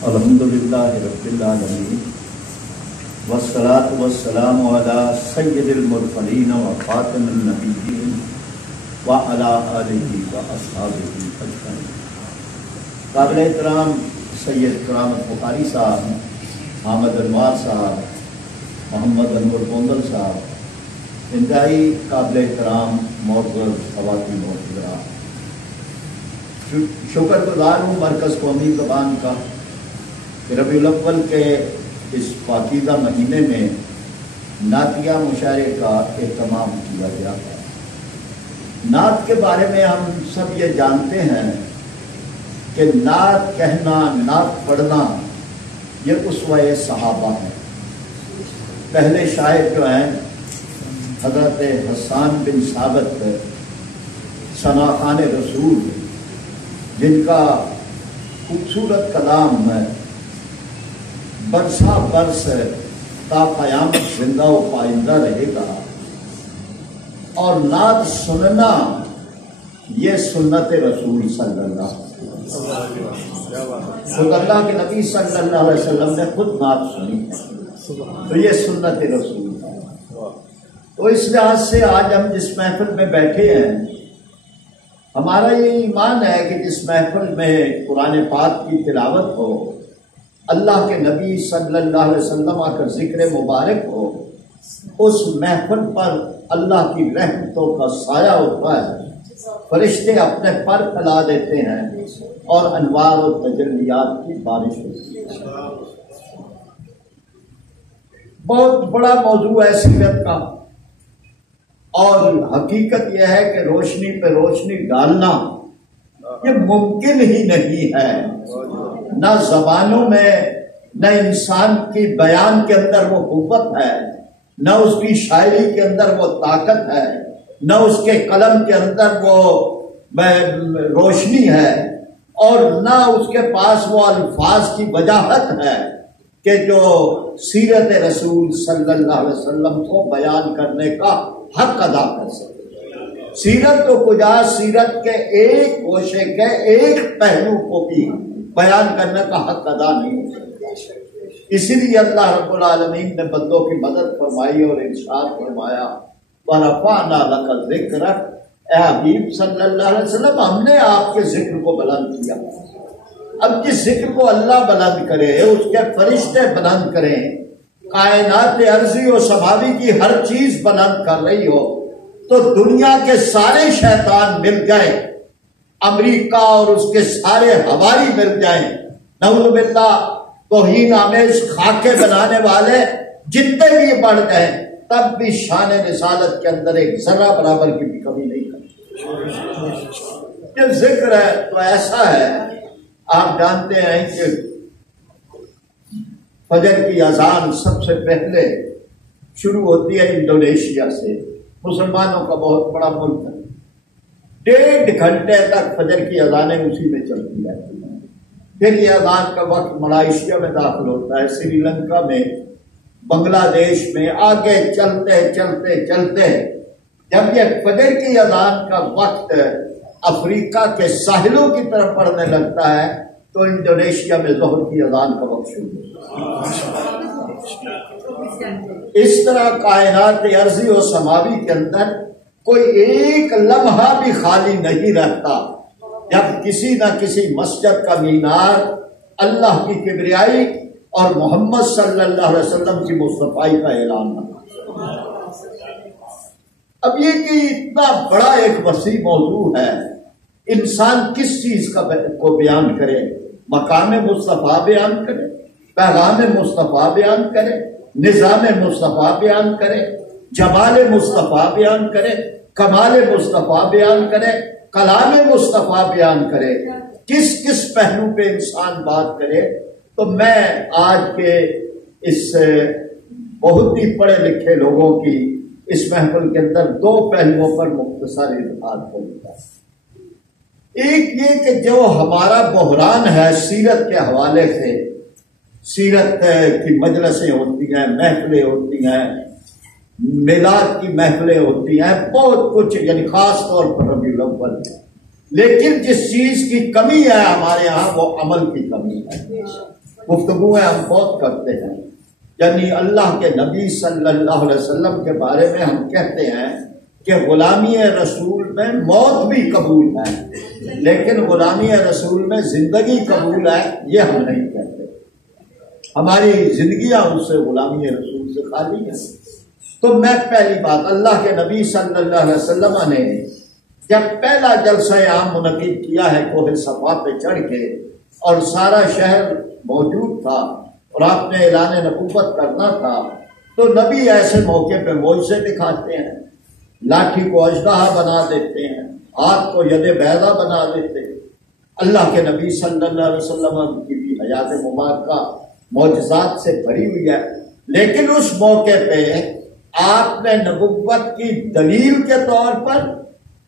الحمدللہ رب العالمین والصلاة والسلام علی سید المرسلین و خاتم النبیین وعلی آلہ واصحابہ اجمعین۔ قابل احترام سید کرامت بخاری صاحب، حامد انوار صاحب، محمد انور بوندل صاحب، انتہائی قابل احترام معزز خواتین و حضرات، شکر گزار ہوں مرکز قومی زبان کا کہ ربیع الاول کے اس پاکیزہ مہینے میں نعتیہ مشاعرے کا اہتمام کیا گیا ہے۔ نعت کے بارے میں ہم سب یہ جانتے ہیں کہ نعت کہنا، نعت پڑھنا یہ اسوہ صحابہ ہے۔ پہلے شاعر جو ہیں حضرت حسان بن ثابت ثناخوان رسول، جن کا خوبصورت کلام ہے برسا برس تا قیامت زندہ و پائندہ رہے گا، اور نعت سننا یہ سنت رسول صلی اللہ علیہ وسلم، خود اللہ کے نبی صلی اللہ علیہ وسلم نے خود نعت سنی ہے، تو یہ سنت رسول ہے۔ تو اس لحاظ سے آج ہم جس محفل میں بیٹھے ہیں، ہمارا یہ ایمان ہے کہ جس محفل میں قرآن پاک کی تلاوت ہو، اللہ کے نبی صلی اللہ علیہ وسلم کا ذکر مبارک ہو، اس محفل پر اللہ کی رحمتوں کا سایہ ہوتا ہے، فرشتے اپنے پر پھیلا دیتے ہیں اور انوار و تجلیات کی بارش ہوتی ہے۔ بہت بڑا موضوع ہے سیرت کا، اور حقیقت یہ ہے کہ روشنی پہ روشنی ڈالنا یہ ممکن ہی نہیں ہے۔ نہ زبانوں میں، نہ انسان کی بیان کے اندر وہ قوت ہے، نہ اس کی شاعری کے اندر وہ طاقت ہے، نہ اس کے قلم کے اندر وہ روشنی ہے، اور نہ اس کے پاس وہ الفاظ کی وجاہت ہے کہ جو سیرت رسول صلی اللہ علیہ وسلم کو بیان کرنے کا حق ادا کر سکے۔ سیرت تو کجا، سیرت کے ایک گوشے کے ایک پہلو کو بھی بیان کرنے کا حق ادا نہیں ہو سکتا۔ اسی لیے اللہ رب العالمین نے بندوں کی مدد فرمائی اور ارشاد فرمایا وَرَفَعْنَا لَكَ ذِكْرَكَ، اے حبیب صلی اللہ علیہ وسلم ہم نے آپ کے ذکر کو بلند کیا۔ اب جس ذکر کو اللہ بلند کرے، اس کے فرشتے بلند کریں، کائنات ارضی و سماوی کی ہر چیز بلند کر رہی ہو، تو دنیا کے سارے شیطان مل جائیں، امریکہ اور اس کے سارے ہواری مل جائیں، نعوذ باللہ توہین آمیز خاکے بنانے والے جتنے بھی بڑھ گئے، تب بھی شان رسالت کے اندر ایک ذرہ برابر کی بھی کمی نہیں کرتی۔ یہ ذکر ہے تو ایسا ہے، آپ جانتے ہیں کہ فجر کی اذان سب سے پہلے شروع ہوتی ہے انڈونیشیا سے، مسلمانوں کا بہت بڑا ملک ہے۔ 1.5 گھنٹے تک فجر کی اذانیں اسی میں چلتی رہتی ہیں۔ پھر یہ اذان کا وقت ملائیشیا میں داخل ہوتا ہے، سری لنکا میں، بنگلہ دیش میں، آگے چلتے چلتے چلتے جب یہ فجر کی اذان کا وقت افریقہ کے ساحلوں کی طرف پڑنے لگتا ہے تو انڈونیشیا میں ظہر کی اذان کا وقت شروع ہوتا ہے۔ اس طرح کائنات ارضی و سماوی کے اندر کوئی ایک لمحہ بھی خالی نہیں رہتا جب کسی نہ کسی مسجد کا مینار اللہ کی کبریائی اور محمد صلی اللہ علیہ وسلم کی مصطفائی کا اعلان نہ۔ اب یہ کہ اتنا بڑا ایک وسیع موضوع ہے، انسان کس چیز کو بیان کرے؟ مقام مصطفیٰ بیان کرے، پیغام مصطفیٰ بیان کرے، نظام مصطفیٰ بیان کرے، جمال مصطفیٰ بیان کرے، کمال مصطفیٰ بیان کرے، کلام مصطفیٰ بیان کرے، کس کس پہلو پہ انسان بات کرے؟ تو میں آج کے اس بہت ہی پڑھے لکھے لوگوں کی اس محفل کے اندر 2 پہلوؤں پر مختصر اظہار کروں گا۔ ایک یہ کہ جو ہمارا بحران ہے سیرت کے حوالے سے، سیرت کی مجلسیں ہوتی ہیں، محفلیں ہوتی ہیں، میلاد کی محفلیں ہوتی ہیں، بہت کچھ، یعنی خاص طور پر ربیع الاول، لیکن جس چیز کی کمی ہے ہمارے ہاں وہ عمل کی کمی ہے۔ گفتگویں ہم بہت کرتے ہیں، یعنی اللہ کے نبی صلی اللہ علیہ وسلم کے بارے میں ہم کہتے ہیں کہ غلامی رسول میں موت بھی قبول ہے، لیکن غلامی رسول میں زندگی قبول ہے یہ ہم نہیں کہتے۔ ہماری زندگیاں ان سے غلامی رسول سے خالی ہیں۔ تو میں پہلی بات، اللہ کے نبی صلی اللہ علیہ وسلم نے جب پہلا جلسہ عام منعقد کیا ہے کوہ صفا پہ چڑھ کے، اور سارا شہر موجود تھا اور آپ نے اعلان نبوت کرنا تھا، تو نبی ایسے موقع پہ معجزے دکھاتے ہیں، لاٹھی کو اژدہا بنا دیتے ہیں، ہاتھ کو ید بیضا بنا دیتے ہیں۔ اللہ کے نبی صلی اللہ علیہ وسلم کی بھی حیات مبارکہ معجزات سے بھری ہوئی ہے، لیکن اس موقع پہ آپ نے نبوت کی دلیل کے طور پر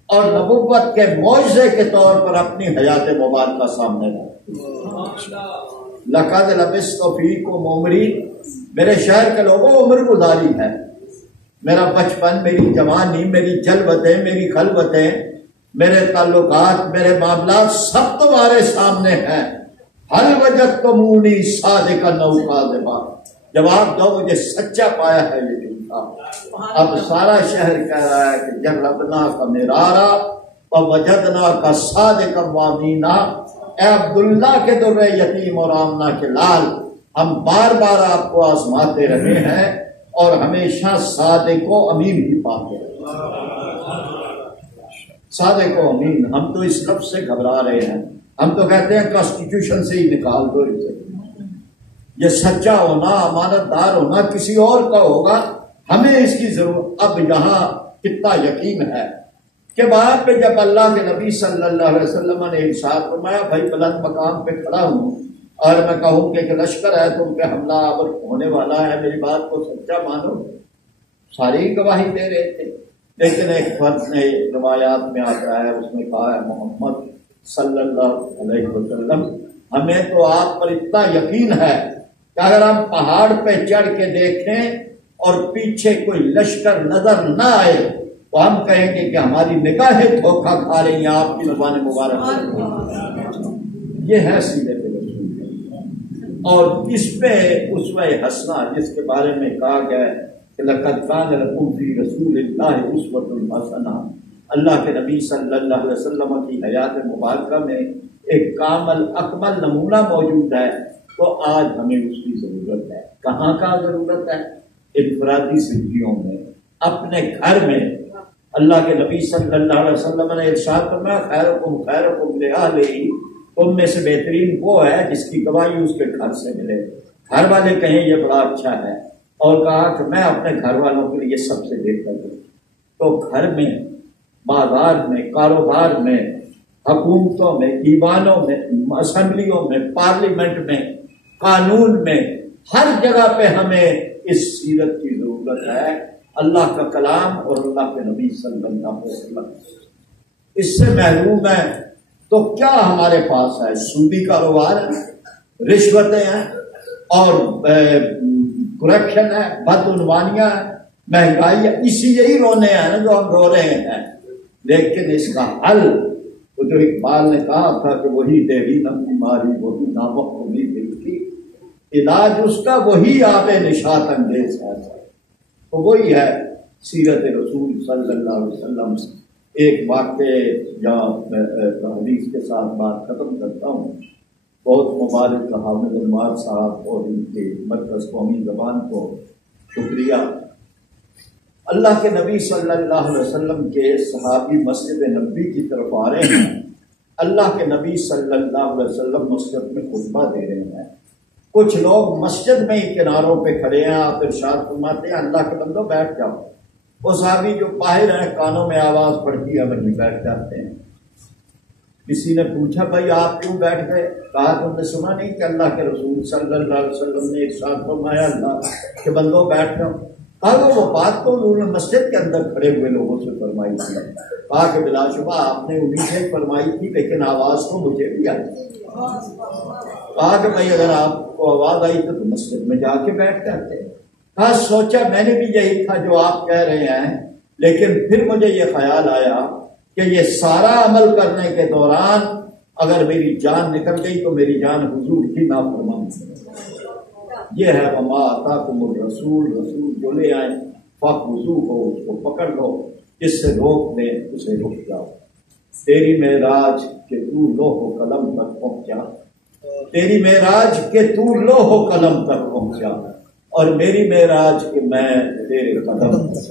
اور نبوت کے معجزے کے طور پر اپنی حیات مبارکہ سامنے رکھی۔ لقد لبثت فیکم عمری، میرے شہر کے لوگوں عمر گزاری ہے، میرا بچپن، میری جوانی، میری جلوتیں، میری خلوتیں، میرے تعلقات، میرے معاملات سب تمہارے سامنے ہیں۔ حل وجدتمونی صادقا او کاذبا، جواب دو مجھے سچا پایا ہے یہ جھوٹا۔ اب سارا شہر کہہ رہا ہے کہ جربنا کا مرارا ووجدنا کا صادقا وامینا، اے عبداللہ کے در یتیم اور آمنہ کے لال، ہم بار بار آپ کو آزماتے رہے ہیں اور ہمیشہ صادق و امین ہی پاتے ہیں۔ صادق و امین، ہم تو اس لفظ سے گھبرا رہے ہیں، ہم تو کہتے ہیں کانسٹیٹیوشن سے ہی نکال دو اسے۔ یہ سچا ہونا، امانت دار ہونا کسی اور کا ہوگا، ہمیں اس کی ضرورت۔ اب یہاں کتنا یقین ہے کہ وہاں پہ جب اللہ کے نبی صلی اللہ علیہ وسلم نے ارشاد فرمایا، بھائی بلند مقام پہ کھڑا ہوں اور میں کہوں کہ ایک لشکر ہے تم پہ حملہ آور ہونے والا ہے، میری بات کو سچا مانو، ساری گواہی دے رہے تھے۔ لیکن ایک فرد نے روایات میں آتا ہے، اس نے کہا ہے محمد صلی اللہ علیہ وسلم، ہمیں تو آپ پر اتنا یقین ہے کہ اگر ہم پہاڑ پہ چڑھ کے دیکھیں اور پیچھے کوئی لشکر نظر نہ آئے تو ہم کہیں گے کہ ہماری نگاہیں دھوکہ کھا رہی ہیں آپ کی زبان مبارک۔ یہ ہے سیرت رسول، اور اس پہ اسوہ حسنہ جس کے بارے میں کہا گیا ہے کہ لقد کان لکم فی رسول اللہ اسوۃ حسنہ، اللہ کے نبی صلی اللہ علیہ وسلم کی حیات مبارکہ میں ایک کامل اکمل نمونہ موجود ہے، تو آج ہمیں اس کی ضرورت ہے۔ کہاں کا ضرورت ہے؟ انفرادی زندگیوں میں، اپنے گھر میں۔ اللہ کے نبی صلی اللہ علیہ وسلم نے ارشاد فرمایا، خیرکم خیرکم لأہلہ، تم میں سے بہترین وہ ہے جس کی گواہی اس کے گھر سے ملے۔ گھر والے کہیں یہ بڑا اچھا ہے، اور کہا کہ میں اپنے گھر والوں کے لیے سب سے بہتر ہوں۔ تو گھر میں، بازار میں، کاروبار میں، حکومتوں میں، ایوانوں میں، اسمبلیوں میں، پارلیمنٹ میں، قانون میں، ہر جگہ پہ ہمیں اس سیرت کی ضرورت ہے، اللہ کا کلام اور اللہ کے نبی صلی اللہ علیہ وسلم۔ اس سے محروم ہے تو کیا ہمارے پاس ہے؟ سودی کاروبار ہے، رشوتیں ہیں، اور کرپشن ہے، بدعنوانیاں ہیں، مہنگائی ہے، یہی رونے ہیں نا جو ہم رو رہے ہیں۔ لیکن اس کا حل، وہ جو اقبال نے کہا تھا کہ وہی دیوی نم بیماری وہی نامخومی دل کی، علاج اس کا وہی آب نشاط انگیز ہے، تو وہی ہے سیرت رسول صلی اللہ علیہ وسلم۔ ایک واقعے یا حدیث کے ساتھ بات ختم کرتا ہوں۔ بہت مبارک حامد انوار صاحب اور ان کے مرکز قومی زبان کو شکریہ۔ اللہ کے نبی صلی اللہ علیہ وسلم کے صحابی مسجد نبوی کی طرف آ رہے ہیں، اللہ کے نبی صلی اللہ علیہ وسلم مسجد میں خطبہ دے رہے ہیں، کچھ لوگ مسجد میں ہی کناروں پہ کھڑے ہیں، آپ ارشاد فرماتے ہیں اللہ کے بندو بیٹھ جاؤ۔ وہ صحابی جو باہر ہیں، کانوں میں آواز پڑتی ہے، وہیں بیٹھ جاتے ہیں۔ کسی نے پوچھا بھائی آپ کیوں بیٹھ گئے؟ کہا تم نے سنا نہیں کہ اللہ کے رسول صلی اللہ علیہ وسلم نے ارشاد فرمایا اللہ کہ بندو بیٹھ جاؤ؟ کہا وہ بات تو انہوں نے مسجد کے اندر کھڑے ہوئے لوگوں سے فرمائی تھی۔ کہا کہ بلا شبہ آپ نے انہیں سے فرمائی تھی، لیکن آواز تو مجھے بھی آئی۔ کہا کہ بھائی اگر آپ کو آواز آئی تو مسجد میں جا کے بیٹھ جاتے۔ کہا سوچا میں نے بھی یہی تھا جو آپ کہہ رہے ہیں، لیکن پھر مجھے یہ خیال آیا کہ یہ سارا عمل کرنے کے دوران اگر میری جان نکل گئی تو میری جان حضور کی نافرمانی ہے۔ یہ ہے وما آتاکم الرسول، رسول جو لے آئیں فخذوہ اس کو پکڑ لو، جس سے روک دیں اسے رک جاؤ۔ تیری معراج کہ تو لوح و قلم تک پہنچا، تیری معراج کہ تو لوح و قلم تک پہنچا، اور میری معراج کہ میں تیرے قدم تک۔